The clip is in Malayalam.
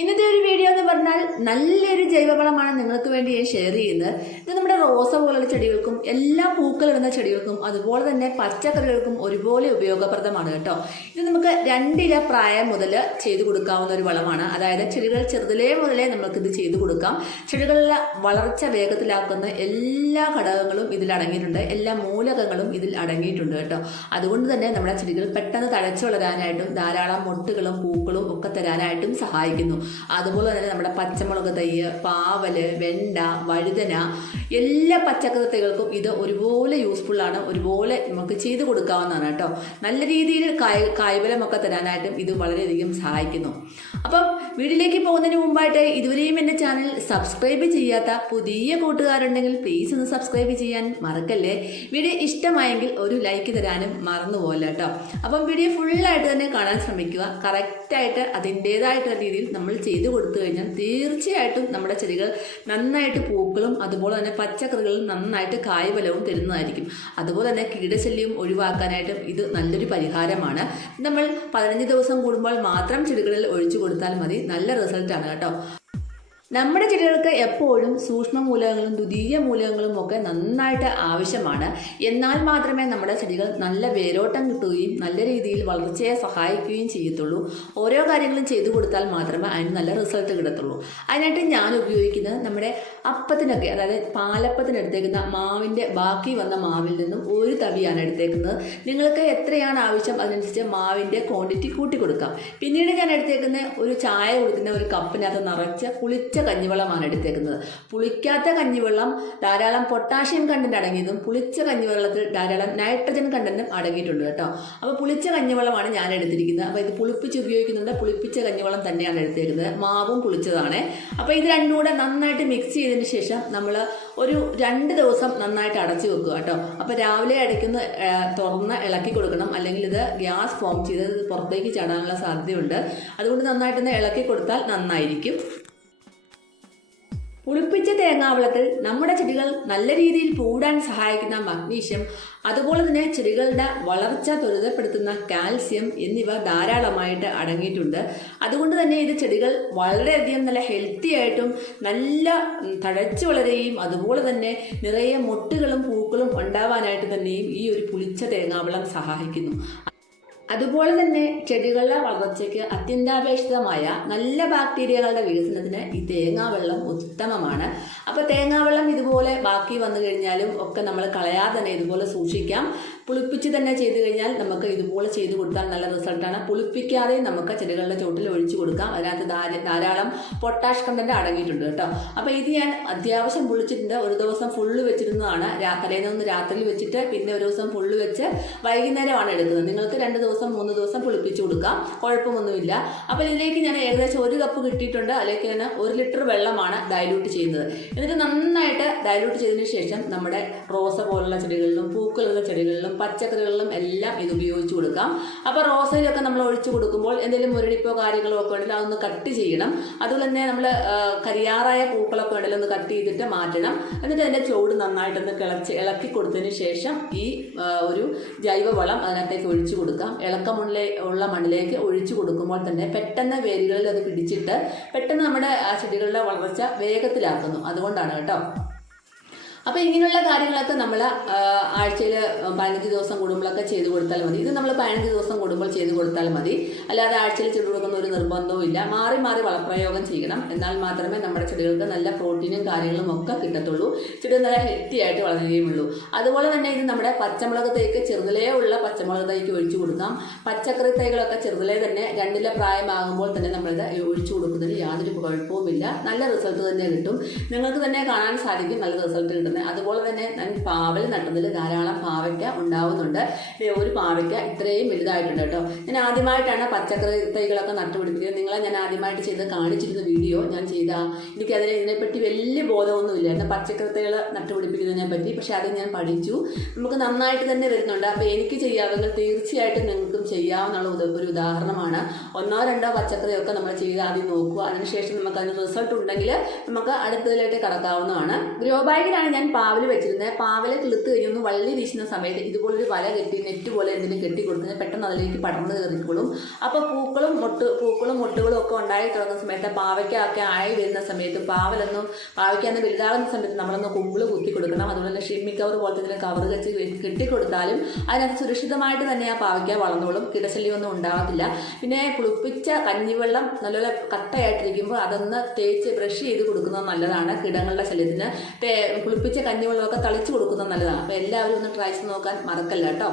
ഇന്നത്തെ ഒരു വീഡിയോ എന്ന് പറഞ്ഞാൽ നല്ലൊരു ജൈവവളമാണ് നിങ്ങൾക്ക് വേണ്ടി ഞാൻ ഷെയർ ചെയ്യുന്നത്. ഇത് നമ്മുടെ റോസ പോലുള്ള ചെടികൾക്കും എല്ലാ പൂക്കളിടുന്ന ചെടികൾക്കും അതുപോലെ തന്നെ പച്ചക്കറികൾക്കും ഒരുപോലെ ഉപയോഗപ്രദമാണ് കേട്ടോ. ഇത് നമുക്ക് 2 ഇല പ്രായം മുതൽ ചെയ്തു കൊടുക്കാവുന്ന ഒരു വളമാണ്. അതായത് ചെടികൾ ചെറുതിലേ മുതലേ നമുക്കിത് ചെയ്തു കൊടുക്കാം. ചെടികളിലെ വളർച്ച വേഗത്തിലാക്കുന്ന എല്ലാ ഘടകങ്ങളും ഇതിൽ അടങ്ങിയിട്ടുണ്ട്, എല്ലാ മൂലകങ്ങളും ഇതിൽ അടങ്ങിയിട്ടുണ്ട് കേട്ടോ. അതുകൊണ്ട് തന്നെ നമ്മുടെ ചെടികൾ പെട്ടെന്ന് തഴച്ചു വളരാനായിട്ടും ധാരാളം മൊട്ടുകളും പൂക്കളും ഒക്കെ തരാനായിട്ടും സഹായിക്കുന്നു. അതുപോലെ തന്നെ നമ്മുടെ പച്ചമുളക് തൈ, പാവല്, വെണ്ട, വഴുതന എല്ലാ പച്ചക്കറി തൈകൾക്കും ഇത് ഒരുപോലെ യൂസ്ഫുള്ളാണ്, ഒരുപോലെ നമുക്ക് ചെയ്തു കൊടുക്കാവുന്നതാണ് കേട്ടോ. നല്ല രീതിയിൽ കായ്ഫലമൊക്കെ തരാനായിട്ടും ഇത് വളരെയധികം സഹായിക്കുന്നു. അപ്പം വീഡിയോയിലേക്ക് പോകുന്നതിന് മുമ്പായിട്ട് ഇതുവരെയും എൻ്റെ ചാനൽ സബ്സ്ക്രൈബ് ചെയ്യാത്ത പുതിയ കൂട്ടുകാരുണ്ടെങ്കിൽ പ്ലീസ് ഒന്ന് സബ്സ്ക്രൈബ് ചെയ്യാൻ മറക്കല്ലേ. വീഡിയോ ഇഷ്ടമായെങ്കിൽ ഒരു ലൈക്ക് തരാനും മറന്നുപോകല്ല കേട്ടോ. അപ്പം വീഡിയോ ഫുള്ളായിട്ട് തന്നെ കാണാൻ ശ്രമിക്കുക. കറക്റ്റായിട്ട് അതിൻ്റേതായിട്ടുള്ള രീതിയിൽ നമ്മൾ ചെയ്തു കൊടുത്തു കഴിഞ്ഞാൽ തീർച്ചയായിട്ടും നമ്മുടെ ചെടികൾ നന്നായിട്ട് പൂക്കളും അതുപോലെ തന്നെ പച്ചക്കറികളും നന്നായിട്ട് കായ്ഫലവും തരുന്നതായിരിക്കും. അതുപോലെ തന്നെ കീടശല്യം ഒഴിവാക്കാനായിട്ടും ഇത് നല്ലൊരു പരിഹാരമാണ്. നമ്മൾ 15 ദിവസം കൂടുമ്പോൾ മാത്രം ചെടികളിൽ ഒഴിച്ചു കൊടുത്താൽ മതി. നല്ല റിസൾട്ടാണ് കേട്ടോ. നമ്മുടെ ചെടികൾക്ക് എപ്പോഴും സൂക്ഷ്മ മൂലകങ്ങളും ദ്വിതീയ മൂലകങ്ങളും ഒക്കെ നന്നായിട്ട് ആവശ്യമാണ്. എന്നാൽ മാത്രമേ നമ്മുടെ ചെടികൾ നല്ല വേരോട്ടം കിട്ടുകയും നല്ല രീതിയിൽ വളർച്ചയെ സഹായിക്കുകയും ചെയ്യത്തുള്ളൂ. ഓരോ കാര്യങ്ങളും ചെയ്തു കൊടുത്താൽ മാത്രമേ അതിന് നല്ല റിസൾട്ട് കിട്ടത്തുള്ളൂ. അതിനായിട്ട് ഞാൻ ഉപയോഗിക്കുന്നത് നമ്മുടെ അപ്പത്തിനൊക്കെ, അതായത് പാലപ്പത്തിന് എടുത്തേക്കുന്ന മാവിൻ്റെ ബാക്കി വന്ന മാവിൽ നിന്നും ഒരു തവിയാണ് എടുത്തേക്കുന്നത്. നിങ്ങൾക്ക് എത്രയാണ് ആവശ്യം അതിനനുസരിച്ച് മാവിൻ്റെ ക്വാണ്ടിറ്റി കൂട്ടി കൊടുക്കാം. പിന്നീട് ഞാൻ എടുത്തേക്കുന്ന ഒരു ചായ കൊടുക്കുന്ന ഒരു കപ്പിനകത്ത് നിറച്ച് പുളിച്ച കഞ്ഞിവെള്ളമാണ് എടുത്തേക്കുന്നത്. പുളിക്കാത്ത കഞ്ഞിവെള്ളം ധാരാളം പൊട്ടാഷ്യം കണ്ടന്റ് അടങ്ങിയതും പുളിച്ച കഞ്ഞിവെള്ളത്തിൽ ധാരാളം നൈട്രജൻ കണ്ടന്റും അടങ്ങിയിട്ടുണ്ട് കേട്ടോ. അപ്പോൾ പുളിച്ച കഞ്ഞിവെള്ളമാണ് ഞാൻ എടുത്തിരിക്കുന്നത്. അപ്പോൾ ഇത് പുളിപ്പിച്ച് ഉപയോഗിക്കുന്നുണ്ട്. പുളിപ്പിച്ച കഞ്ഞിവെള്ളം തന്നെയാണ് എടുത്തേക്കുന്നത്. മാവും പുളിച്ചതാണ്. അപ്പോൾ ഇത് രണ്ടും കൂടെ നന്നായിട്ട് മിക്സ് ചെയ്തതിന് ശേഷം നമ്മൾ ഒരു 2 ദിവസം നന്നായിട്ട് അടച്ചു വെക്കുക കേട്ടോ. അപ്പോൾ രാവിലെ തുറന്ന് ഇളക്കി കൊടുക്കണം, അല്ലെങ്കിൽ ഇത് ഗ്യാസ് ഫോം ചെയ്ത് ഇത് പുറത്തേക്ക് ചാടാനുള്ള സാധ്യതയുണ്ട്. അതുകൊണ്ട് നന്നായിട്ടൊന്ന് ഇളക്കി കൊടുത്താൽ നന്നായിരിക്കും. പുളിപ്പിച്ച തേങ്ങാവെള്ളത്തിൽ നമ്മുടെ ചെടികൾ നല്ല രീതിയിൽ പൂടാൻ സഹായിക്കുന്ന മഗ്നീഷ്യം, അതുപോലെ തന്നെ ചെടികളുടെ വളർച്ച ത്വരിതപ്പെടുത്തുന്ന കാൽസ്യം എന്നിവ ധാരാളമായിട്ട് അടങ്ങിയിട്ടുണ്ട്. അതുകൊണ്ട് തന്നെ ഇത് ചെടികൾ വളരെയധികം നല്ല ഹെൽത്തി ആയിട്ടും നല്ല തഴച്ചു വളരുകയും അതുപോലെ തന്നെ നിറയെ മൊട്ടുകളും പൂക്കളും ഉണ്ടാവാനായിട്ട് തന്നെയും ഈ ഒരു പുളിച്ച തേങ്ങാവെള്ളം സഹായിക്കുന്നു. അതുപോലെ തന്നെ ചെടികളുടെ വളർച്ചയ്ക്ക് അത്യന്താപേക്ഷിതമായ നല്ല ബാക്ടീരിയകളുടെ വികസനത്തിന് ഈ തേങ്ങാവെള്ളം ഉത്തമമാണ്. അപ്പോൾ തേങ്ങാവെള്ളം ഇതുപോലെ ബാക്കി വന്നു കഴിഞ്ഞാലും ഒക്കെ നമ്മൾ കളയാതെ തന്നെ ഇതുപോലെ സൂക്ഷിക്കാം. പുളിപ്പിച്ച് തന്നെ ചെയ്തു കഴിഞ്ഞാൽ നമുക്ക് ഇതുപോലെ ചെയ്തു കൊടുത്താൽ നല്ല റിസൾട്ടാണ്. പുളിപ്പിക്കാതെ നമുക്ക് ചെടികളുടെ ചോട്ടിൽ ഒഴിച്ചു കൊടുക്കാം. അതിനകത്ത് ധാരാളം പൊട്ടാഷ് കണ്ടന്റ് അടങ്ങിയിട്ടുണ്ട് കേട്ടോ. അപ്പോൾ ഇത് ഞാൻ അത്യാവശ്യം പുളിച്ചിട്ടുണ്ട്. ഒരു ദിവസം ഫുള്ള് വെച്ചിരുന്നതാണ്. തലേന്നൊന്ന് രാത്രിയിൽ വെച്ചിട്ട് പിന്നെ ഒരു ദിവസം ഫുള്ള് വെച്ച് വൈകുന്നേരമാണ് എടുക്കുന്നത്. നിങ്ങൾക്ക് 2 ദിവസം 3 ദിവസം പുളിപ്പിച്ച് കൊടുക്കാം, കുഴപ്പമൊന്നുമില്ല. അപ്പോൾ ഇതിലേക്ക് ഞാൻ ഏകദേശം 1 കപ്പ് കിട്ടിയിട്ടുണ്ട്. അതിലേക്ക് ഞാൻ 1 ലിറ്റർ വെള്ളമാണ് ഡൈല്യൂട്ട് ചെയ്യുന്നത്. എന്നിട്ട് നന്നായിട്ട് ഡൈല്യൂട്ട് ചെയ്തതിന് ശേഷം നമ്മുടെ റോസ പോലുള്ള ചെടികളിലും പൂക്കളുള്ള ചെടികളിലും പച്ചക്കറികളിലും എല്ലാം ഇത് ഉപയോഗിച്ച് കൊടുക്കാം. അപ്പോൾ റോസയിലൊക്കെ നമ്മൾ ഒഴിച്ചു കൊടുക്കുമ്പോൾ എന്തെങ്കിലും മുരടിപ്പോ കാര്യങ്ങളോ ഒക്കെ ഉണ്ടെങ്കിൽ അതൊന്ന് കട്ട് ചെയ്യണം. അതുപോലെ തന്നെ നമ്മൾ കരിയാറായ പൂക്കളൊക്കെ ഉണ്ടെങ്കിൽ ഒന്ന് കട്ട് ചെയ്തിട്ട് മാറ്റണം. എന്നിട്ട് അതിൻ്റെ ചുവട് നന്നായിട്ടൊന്ന് ഇളക്കി കൊടുത്തതിന് ശേഷം ഈ ഒരു ജൈവവളം അതിനകത്തേക്ക് ഒഴിച്ചു കൊടുക്കാം. ഉള്ള മണ്ണിലേക്ക് ഒഴിച്ചു കൊടുക്കുമ്പോൾ തന്നെ പെട്ടെന്ന് വേരുകളിൽ അത് പിടിച്ചിട്ട് പെട്ടെന്ന് നമ്മുടെ ചെടികളുടെ വളർച്ച വേഗത്തിലാക്കുന്നു. അതുകൊണ്ടാണ് കേട്ടോ. അപ്പോൾ ഇങ്ങനെയുള്ള കാര്യങ്ങളൊക്കെ നമ്മൾ ആഴ്ചയിൽ 15 ദിവസം കൂടുമ്പോഴൊക്കെ ചെയ്തു കൊടുത്താൽ മതി. ഇത് നമ്മൾ 15 ദിവസം കൂടുമ്പോൾ ചെയ്തു കൊടുത്താൽ മതി. അല്ലാതെ ആഴ്ചയിൽ ചെയ്തു കൊടുക്കുന്ന ഒരു നിർബന്ധവും ഇല്ല. മാറി മാറി വളപ്രയോഗം ചെയ്യണം. എന്നാൽ മാത്രമേ നമ്മുടെ ചെടികൾക്ക് നല്ല പ്രോട്ടീനും കാര്യങ്ങളും ഒക്കെ കിട്ടത്തുള്ളൂ. ചെടി നല്ല ഹെൽത്തി ആയിട്ട് വളരുകയുള്ളൂ. അതുപോലെ തന്നെ ഇത് നമ്മുടെ പച്ചമുളക് തൈക്ക് ചെറുതിലേ ഉള്ള പച്ചമുളക് തൈക്ക് ഒഴിച്ചു കൊടുക്കാം. പച്ചക്കറി തൈകളൊക്കെ ചെറുതിലേ തന്നെ 2 ഇല പ്രായമാകുമ്പോൾ തന്നെ നമ്മളിത് ഒഴിച്ചു കൊടുക്കുന്നതിന് യാതൊരു കുഴപ്പവുമില്ല. നല്ല റിസൾട്ട് തന്നെ കിട്ടും. നിങ്ങൾക്ക് തന്നെ കാണാൻ സാധിക്കും നല്ല റിസൾട്ട് കിട്ടും. അതുപോലെ തന്നെ ഞാൻ പാവൽ നട്ടതിൽ ധാരാളം പാവയ്ക്ക ഉണ്ടാവുന്നുണ്ട്. ഒരു പാവയ്ക്ക ഇത്രയും വലുതായിട്ടുണ്ട് കേട്ടോ. ഞാൻ ആദ്യമായിട്ടാണ് പച്ചക്കറി തൈകളൊക്കെ നട്ടുപിടിപ്പിക്കുന്നത്. നിങ്ങളെ ഞാൻ ആദ്യമായിട്ട് ചെയ്ത് കാണിച്ചിരുന്ന വീഡിയോ ഞാൻ ഇതിനെപ്പറ്റി വലിയ ബോധമൊന്നുമില്ല. എന്നാൽ പച്ചക്കറി തൈകൾ നട്ടുപിടിപ്പിക്കുന്നതിനെ പറ്റി. പക്ഷെ അത് ഞാൻ പഠിച്ചു. നമുക്ക് നന്നായിട്ട് തന്നെ വരുന്നുണ്ട്. അപ്പോൾ എനിക്ക് ചെയ്യാമെങ്കിൽ തീർച്ചയായിട്ടും നിങ്ങൾക്കും ചെയ്യാവുന്ന ഒരു ഉദാഹരണമാണ്. 1-2 പച്ചക്കറിയൊക്കെ നമ്മൾ ചെയ്ത് ആദ്യം നോക്കുക. അതിനുശേഷം നമുക്ക് അതിന് റിസൾട്ട് ഉണ്ടെങ്കിൽ നമുക്ക് അടുത്തതിലായിട്ട് കടക്കാവുന്നതാണ്. ഗ്രോ ബാഗിലാണ് ഞാൻ ഞാൻ പാവൽ വെച്ചിരുന്നത്. പാവലെ കിളുത്ത് കഴിഞ്ഞൊന്ന് വള്ളി വീശുന്ന സമയത്ത് ഇതുപോലൊരു വല കെട്ടി നെറ്റ് പോലെ എന്തെങ്കിലും കെട്ടി കൊടുക്കുന്നത് പെട്ടെന്ന് അതിലേക്ക് പടർന്ന് കയറിക്കോളും. അപ്പോൾ പൂക്കളും മൊട്ടുകളും ഒക്കെ ഉണ്ടായി തുടങ്ങുന്ന സമയത്ത് പാവയ്ക്കൊക്കെ ആയി വരുന്ന സമയത്ത് പാവയ്ക്കാന്ന് വലുതാകുന്ന സമയത്ത് നമ്മളൊന്ന് കുമ്പിള് കുത്തി കൊടുക്കണം. അതുപോലെ തന്നെ ഷിമ്മി കവർ പോലത്തെ എന്തെങ്കിലും കവർ വെച്ച് കെട്ടിക്കൊടുത്താലും അതിനകത്ത് സുരക്ഷിതമായിട്ട് തന്നെ ആ പാവയ്ക്ക വളർന്നോളും, കിടശല്യമൊന്നും ഉണ്ടാകത്തില്ല. പിന്നെ പുളിപ്പിച്ച കഞ്ഞിവെള്ളം നല്ലപോലെ കട്ടയായിട്ടിരിക്കുമ്പോൾ അതൊന്ന് തേച്ച് ബ്രഷ് ചെയ്ത് കൊടുക്കുന്നത് നല്ലതാണ്. കിടങ്ങളുടെ ശല്യത്തിന് പുളിപ്പിച്ച കഞ്ഞിവെള്ളമൊക്കെ തളിച്ച് കൊടുക്കുന്നത് നല്ലതാണ്. അപ്പോൾ എല്ലാവരും ഒന്ന് ട്രൈ ചെയ്ത് നോക്കാൻ മറക്കല്ല കേട്ടോ.